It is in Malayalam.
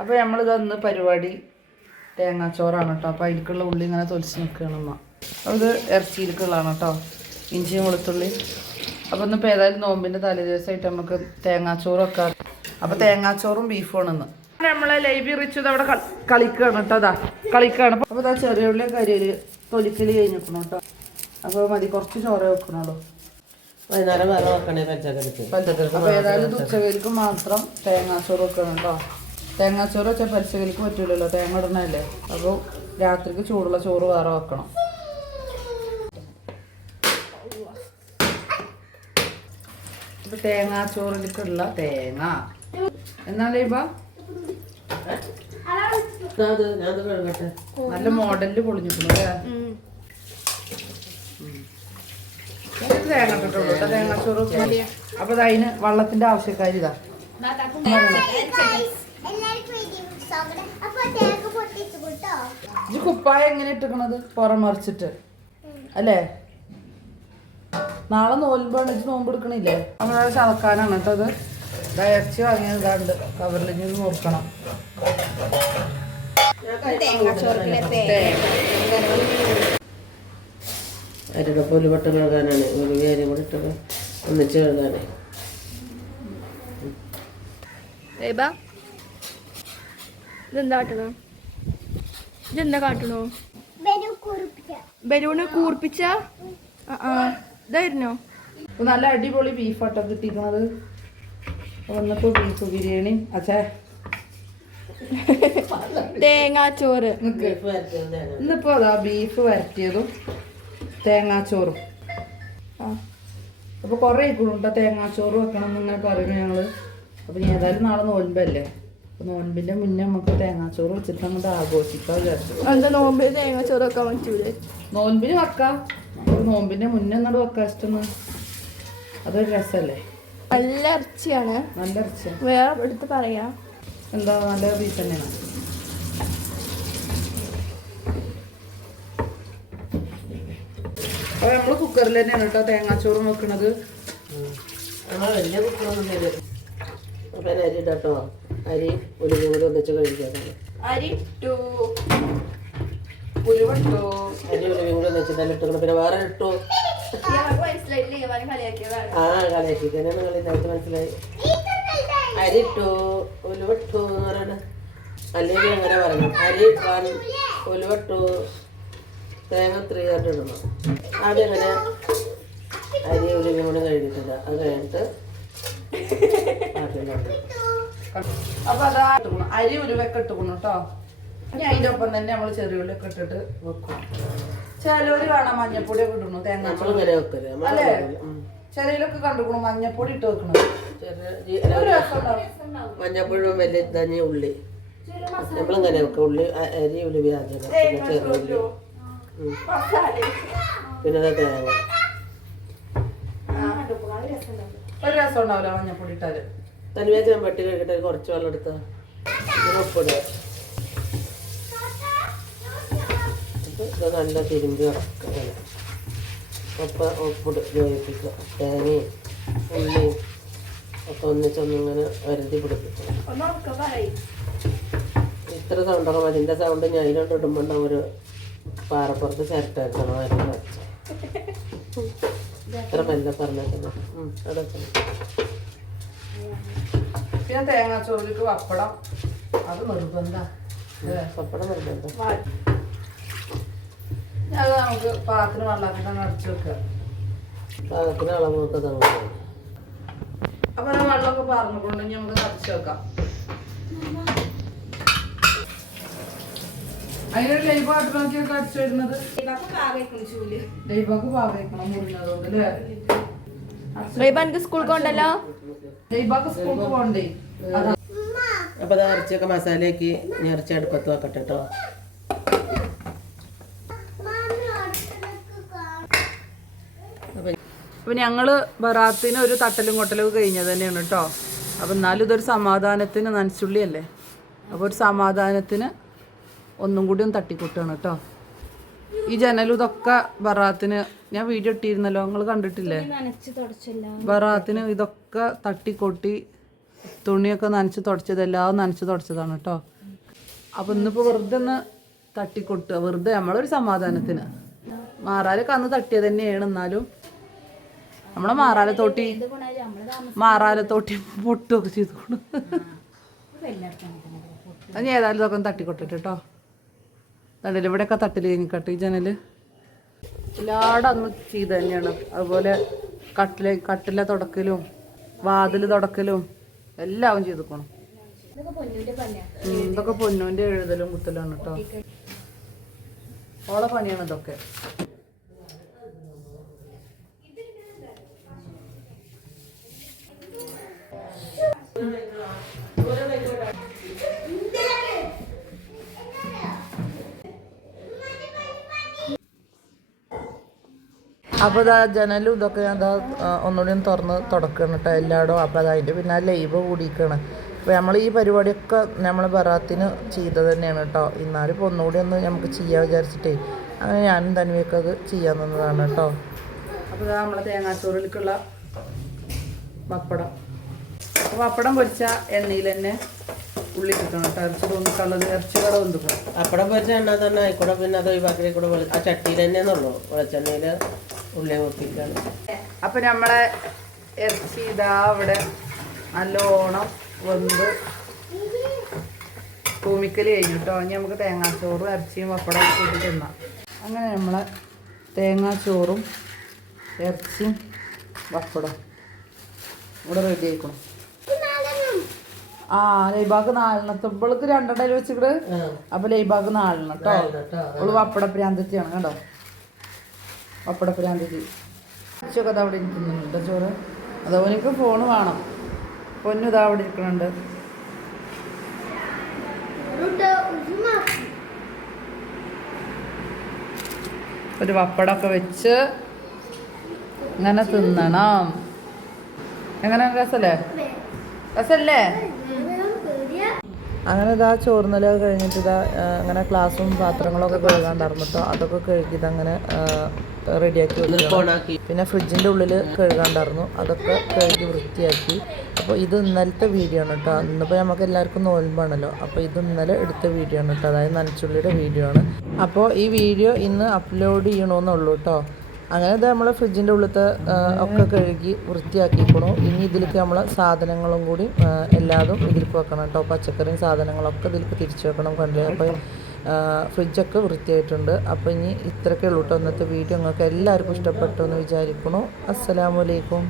അപ്പോൾ നമ്മളിതൊന്ന് പരിപാടി തേങ്ങാച്ചോറാണ് കേട്ടോ. അപ്പോൾ അതിലേക്കുള്ള ഉള്ളി ഇങ്ങനെ തൊലിച്ച് നിൽക്കുകയാണ് അമ്മ. അപ്പോൾ ഇത് ഇറച്ചിയിലേക്കുള്ളതാണ് കേട്ടോ, ഇഞ്ചിയും വെളുത്തുള്ളി. അപ്പോൾ ഇന്നിപ്പോൾ ഏതായാലും നോമ്പിൻ്റെ തലേ ദിവസമായിട്ട് നമുക്ക് തേങ്ങാച്ചോറ് വെക്കാം. അപ്പോൾ തേങ്ങാച്ചോറും ബീഫുമാണ് ഇന്ന്. നമ്മളെ ലൈബി റിച്ച് ഇത് അവിടെ കളിക്കുകയാണ് കേട്ടോ. അതാ കളിക്കുകയാണ്. അപ്പോൾ ഇതാ ചെറിയ ഉള്ളി കരിയിൽ തൊലിക്കൽ കഴിഞ്ഞിരിക്കണം കേട്ടോ. അപ്പോൾ മതി, കുറച്ച് ചോറ് വെക്കണുള്ളൂ. വൈകുന്നേരം വേറെ വെക്കണേ പച്ചക്കറിക്ക്. അപ്പോൾ ഏതായാലും ഉച്ചകൾക്ക് മാത്രം തേങ്ങാച്ചോറ് വെക്കണം കേട്ടോ. തേങ്ങാച്ചോറ് വെച്ചാൽ പച്ചക്കറിക്ക് പറ്റൂലല്ലോ, തേങ്ങ ഇടണല്ലേ. അപ്പോൾ രാത്രിക്ക് ചൂടുള്ള ചോറ് വേറെ വെക്കണം. അപ്പോൾ തേങ്ങാച്ചോറിലേക്കുള്ള തേങ്ങ എന്നാലേ ഇപ്പം നല്ല മോഡലിൽ പൊളിഞ്ഞിരിക്കുന്നു അല്ലേ. തേങ്ങ ഇട്ടിട്ടുള്ളൂ കേട്ടോ തേങ്ങാച്ചോറ്. അപ്പോൾ അതിന് വെള്ളത്തിൻ്റെ ആവശ്യക്കാരി ഇതാ. ഇത് കുപ്പായ എങ്ങനെ ഇട്ടിക്കണത് പുറം മറിച്ചിട്ട് അല്ലേ? നാളെ നോൽമ്പാണ്, ഇത് നോമ്പ് എടുക്കണില്ലേ? നമ്മളത് ചതക്കാനാണ് കേട്ടോ. അത് ഇറച്ചി വാങ്ങിയത് ഇതാണ്ട് കവറിൽ ഇനി നോക്കണം. അരിടപ്പ് ഉലുവട്ട് കഴുകാനാണ്, ഉലുവി അരി കൂടി ഇട്ടത് ഒന്നിച്ച് കഴുകാനേ. ഇതെന്താ കാട്ടണോ? ഇതെന്താ കാട്ടണോ? ബലൂണ് കൂർപ്പിച്ച ഇതായിരുന്നോ? നല്ല അടിപൊളി ബീഫാട്ടോ കിട്ടിയിരിക്കണത്. വന്നപ്പോൾ ബീഫ് ബിരിയാണി അച്ഛാ തേങ്ങാച്ചോറ്. ഇന്നിപ്പോൾ അതാ ബീഫ് വരട്ടിയതും തേങ്ങാച്ചോറും. അപ്പോൾ കുറേ ആയിക്കോട്ടോ തേങ്ങാച്ചോറ് വെക്കണം എന്നിങ്ങനെ പറയുന്നു ഞങ്ങൾ. അപ്പോൾ ഞാൻ ഏതായാലും നാളെ നോൻപല്ലേ, അപ്പോൾ നോൻപിൻ്റെ മുന്നേ നമുക്ക് തേങ്ങാച്ചോറ് വെച്ചിട്ട് അങ്ങോട്ട് ആഘോഷിക്കാൻ വിചാരിച്ചു. എന്താ നോമ്പിൽ തേങ്ങാച്ചോറ് വെക്കാൻ പറ്റൂലേ? നോൻപിന് വെക്കാം, അപ്പോൾ നോമ്പിൻ്റെ മുന്നേ അങ്ങോട്ട് വെക്കാൻ ഇഷ്ടം. അതൊരു രസമല്ലേ. നല്ല ഇറച്ചിയാണ്, നല്ല ഇറച്ചിയാണ്. വേറെ എടുത്ത് പറയാം എന്താ നല്ല ബീഫ് തന്നെയാണ്. അപ്പോൾ നമ്മൾ കുക്കറിൽ തന്നെയാണ് കേട്ടോ തേങ്ങാച്ചോറ് വെക്കണത്. വലിയ കുക്കറൊന്നും തരും. അപ്പം അരി ഇടട്ടോ, അരി ഉലുവയും കൂടി ഒന്നിച്ച് കഴിക്കാം. അരി ഇട്ടു, ഉലുവട്ടോ, അരി ഉലുവയും കൂടി ഒന്നിച്ച് തന്നെ ഇട്ടു. പിന്നെ വേറെ ഇട്ടു. ആ കളിയാക്കി തന്നെയാണ് കളി, നേരത്തെ മനസ്സിലായി. അരി ഇട്ടു ഉലുവട്ടു എന്ന് പറയണ, അല്ലെങ്കിൽ അങ്ങനെ പറയണം. അരി ഉലുവട്ടു തേങ്ങ 3 ആയിട്ട് ഇടണം. ആദ്യം അങ്ങനെ അരി ഉലുവയും കൂടി കഴുകിയിട്ടില്ല. അത് കഴിഞ്ഞിട്ട് അപ്പൊ അതാ അരി ഉലുവൊക്കെ ഇട്ടുക്കണം കേട്ടോ. ഇനി അതിൻ്റെ ഒപ്പം തന്നെ നമ്മൾ ചെറിയുള്ളിയൊക്കെ ഇട്ടിട്ട് വെക്കും. ചിലവര് കാണാം മഞ്ഞപ്പൊടിയൊക്കെ ഇടണു തേങ്ങാച്ചോറ് അല്ലേ? ചിലയിലൊക്കെ കണ്ടുക്കണം മഞ്ഞപ്പൊടി ഇട്ട് വെക്കണം. മഞ്ഞപ്പൊടി വലിയ ധനിയ ഉള്ളി നമ്മളിങ്ങനെ വെക്കാം. ഉള്ളി അരി ഉലുവി ആദ്യം, പിന്നെ ചെറിയുള്ളി, പിന്നെ തേങ്ങ. ഒരു രസം ഉണ്ടാവില്ല മഞ്ഞപ്പൊടി ഇട്ടാല്. തനിവേച്ച് ഞാൻ പട്ടി കഴിക്കട്ടെ, കുറച്ച് വെള്ളം എടുത്ത ഉപ്പിടുക. ഇത് നല്ല തിരുമ്പി ഇറക്കുക. ഉപ്പിട്ട് വേവിപ്പിക്കുക. തേങ്ങയും ഉള്ളിയും ഒക്കെ ഒന്നിച്ചൊന്നിങ്ങനെ വരതി പിടിപ്പിക്കുക. ഇത്ര സൗണ്ടൊക്കെ മതി. ഇതിൻ്റെ സൗണ്ട് ഞാൻ അതിലോട്ട് ഇടുമ്പോണ്ടാവും ഒരു പാറപ്പുറത്ത് ചിരട്ട വെച്ച ഇത്ര മെല്ലെ പറഞ്ഞേക്കുന്നത്. അവിടെ പിന്നെ തേങ്ങാച്ചോറിലേക്ക് പപ്പടം, അത് നിർബന്ധം. പപ്പടം നിർബന്ധം. അത് നമുക്ക് പാകത്തിന് വെള്ളത്തിൽ അടച്ചു വെക്കുക. പാകത്തിന് അളവ് നോക്കുക തന്നെ. അപ്പൊ ആ വെള്ളമൊക്കെ പറഞ്ഞിട്ടുണ്ടെങ്കിൽ നമുക്ക് അടച്ചു വെക്കാം. അതിനൊരു ലൈവായിട്ട് നോക്കിയൊക്കെ അടിച്ചു വരുന്നത് ലൈബാക്ക് പാകണം മുറിഞ്ഞതുകൊണ്ട് അല്ലേ? ലൈബാക്ക് സ്കൂൾ കൊണ്ടല്ലോ. ലൈബാക്ക് സ്കൂൾക്ക് പോകണ്ടേ. അപ്പൊ അത് ഇറച്ചിയൊക്കെ മസാലയാക്കി ഇറച്ചി അടുപ്പത്ത് വെക്കട്ടെ കേട്ടോ. അപ്പൊ ഞങ്ങള് ബറാത്തിന് ഒരു തട്ടലും കൊട്ടലും കഴിഞ്ഞത് തന്നെയാണ് കേട്ടോ. അപ്പൊ എന്നാലും ഇതൊരു സമാധാനത്തിന് നനച്ചുള്ളിയല്ലേ, അപ്പോൾ ഒരു സമാധാനത്തിന് ഒന്നും കൂടി ഒന്ന് തട്ടിക്കൂട്ടാണ് കേട്ടോ. ഈ ജനലും ഇതൊക്കെ ബറാത്തിന് ഞാൻ വീഡിയോ ഇട്ടിരുന്നല്ലോ, നിങ്ങൾ കണ്ടിട്ടില്ലേ? ബറാത്തിന് ഇതൊക്കെ തട്ടിക്കൊട്ടി തുണിയൊക്കെ നനച്ച് തുടച്ചത് എല്ലാം നനച്ച് തുടച്ചതാണ് കേട്ടോ. അപ്പോൾ ഇന്നിപ്പോൾ വെറുതെ ഒന്ന് തട്ടിക്കൊട്ടുക, വെറുതെ നമ്മളൊരു സമാധാനത്തിന്. മാറാലൊക്കെ അന്ന് തട്ടിയത് തന്നെയാണ്, എന്നാലും നമ്മളെ മാറാലത്തോട്ടി പൊട്ടുമൊക്കെ ചെയ്തോളൂ. അത് ഏതായാലും ഇതൊക്കെ ഒന്ന് തട്ടിക്കൊട്ടിട്ട് കേട്ടോ. തണ്ടല് ഇവിടെയൊക്കെ തട്ടിൽ കഴിഞ്ഞിട്ട് ഈ ജനൽ എല്ലാടും അന്ന് ചെയ്ത് തന്നെയാണ്. അതുപോലെ കട്ടിലെ തുടക്കലും വാതിൽ തുടക്കലും എല്ലാം ചെയ്തിക്കണം. ഇതൊക്കെ പൊന്നൂൻ്റെ എഴുതലും കുത്തലാണ് കേട്ടോ. ഓളെ പണിയാണ് ഇതൊക്കെ. അപ്പോൾ ഇതാ ജനലും ഇതൊക്കെ ഞാൻ ഇതാ ഒന്നുകൂടി തുറന്ന് തുടക്കണം കേട്ടോ എല്ലായിടും. അപ്പോൾ അത് അതിൻ്റെ പിന്നെ ലൈവ് കൂടിയിരിക്കണം. അപ്പോൾ നമ്മൾ ഈ പരിപാടിയൊക്കെ നമ്മൾ ബറാത്തിന് ചെയ്തത് തന്നെയാണ് കേട്ടോ. എന്നാലും ഇപ്പോൾ ഒന്നുകൂടി ഒന്ന് നമുക്ക് ചെയ്യാൻ വിചാരിച്ചിട്ടേ അങ്ങനെ ഞാനും തനിയൊക്കെ അത് ചെയ്യാൻ തന്നതാണ് കേട്ടോ. അപ്പോൾ ഇതാ നമ്മളെ തേങ്ങാച്ചോറിലേക്കുള്ള പപ്പടം. അപ്പോൾ പപ്പടം പൊരിച്ച എണ്ണയിൽ തന്നെ ഉള്ളി കിട്ടണം കേട്ടോ. ഇറച്ചി തോന്നിട്ടുള്ളത് ഇറച്ചി കട വന്നിപ്പോൾ അപ്പടം പൊരിച്ച എണ്ണ തന്നെ ആയിക്കോട്ടെ. പിന്നെ അത് ഒഴിവാക്കി കൂടെ ആ ചട്ടിയിൽ തന്നെയാണെന്നുള്ളൂ, വെളിച്ചെണ്ണയിൽ ഉള്ളി കൂട്ടിയിട്ടാണ്. അപ്പം നമ്മളെ ഇറച്ചി ഇതാ ഇവിടെ നല്ലോണം വെന്ത് തൂമിക്കൽ കഴിഞ്ഞു കേട്ടോ. ഇനി നമുക്ക് തേങ്ങാച്ചോറും ഇറച്ചിയും പപ്പടം കൂട്ടി തിന്നാം. അങ്ങനെ നമ്മളെ തേങ്ങാച്ചോറും ഇറച്ചിയും പപ്പടം ഇവിടെ റെഡി ആയിക്കണം. ആ ലൈബാഗ് 4 ഇവൾക്ക് 2 വെച്ചിട്ട്. അപ്പൊ ലൈബാഗ് 4 കേട്ടോ. അവള് പപ്പട പ്രാന്തത്തിയാണ് കേട്ടോ. പപ്പട പ്രാന്തത്തി ഉച്ചയൊക്കെ അത് അവിടെ ഇരിക്കുന്നുണ്ട് ചോറ്. അതുപോലെ എനിക്ക് ഫോണ് വേണം. പൊന്നു ഇതാ അവിടെ ഇരിക്കണുണ്ട്. ഒരു പപ്പടമൊക്കെ വെച്ച് ഇങ്ങനെ തിന്നണം. എങ്ങനെ രസല്ലേ? രസല്ലേ? അങ്ങനെ ഇതാ ചോറുന്നലൊക്കെ കഴിഞ്ഞിട്ട് ഇതാ അങ്ങനെ ഗ്ലാസും പാത്രങ്ങളൊക്കെ കഴുകാണ്ടായിരുന്നു കേട്ടോ. അതൊക്കെ കഴുകിയത് അങ്ങനെ റെഡിയാക്കി വെച്ചു. പിന്നെ ഫ്രിഡ്ജിൻ്റെ ഉള്ളിൽ കഴുകാണ്ടായിരുന്നു, അതൊക്കെ കഴുകി വൃത്തിയാക്കി. അപ്പോൾ ഇത് ഇന്നലത്തെ വീഡിയോ ആണ് കേട്ടോ. ഇന്നിപ്പോൾ നമുക്ക് എല്ലാവർക്കും നോൽമ്പാണല്ലോ. അപ്പോൾ ഇത് ഇന്നലെ എടുത്ത വീഡിയോ ആണ് കേട്ടോ. അതായത് നനച്ചുള്ളിയുടെ വീഡിയോ ആണ്. അപ്പോൾ ഈ വീഡിയോ ഇന്ന് അപ്ലോഡ് ചെയ്യണമെന്നുള്ളൂ കേട്ടോ. അങ്ങനെ ഇത് നമ്മൾ ഫ്രിഡ്ജിൻ്റെ ഉള്ളിലത്തെ ഒക്കെ കഴുകി വൃത്തിയാക്കിക്കണു. ഇനി ഇതിലേക്ക് നമ്മൾ സാധനങ്ങളും കൂടി എല്ലാതും ഇതിലേക്ക് വെക്കണം കേട്ടോ. പച്ചക്കറിയും സാധനങ്ങളൊക്കെ ഇതിലേക്ക് തിരിച്ചു വെക്കണം. കണ്ടില്ലേ? അപ്പോൾ ഫ്രിഡ്ജൊക്കെ വൃത്തിയായിട്ടുണ്ട്. അപ്പോൾ ഇനി ഇത്രയൊക്കെ ഉള്ളൂ കേട്ടോ ഇന്നത്തെ വീഡിയോ. നിങ്ങൾക്ക് എല്ലാവർക്കും ഇഷ്ടപ്പെട്ടു എന്ന് വിചാരിക്കണു. അസ്സലാമു അലൈക്കും.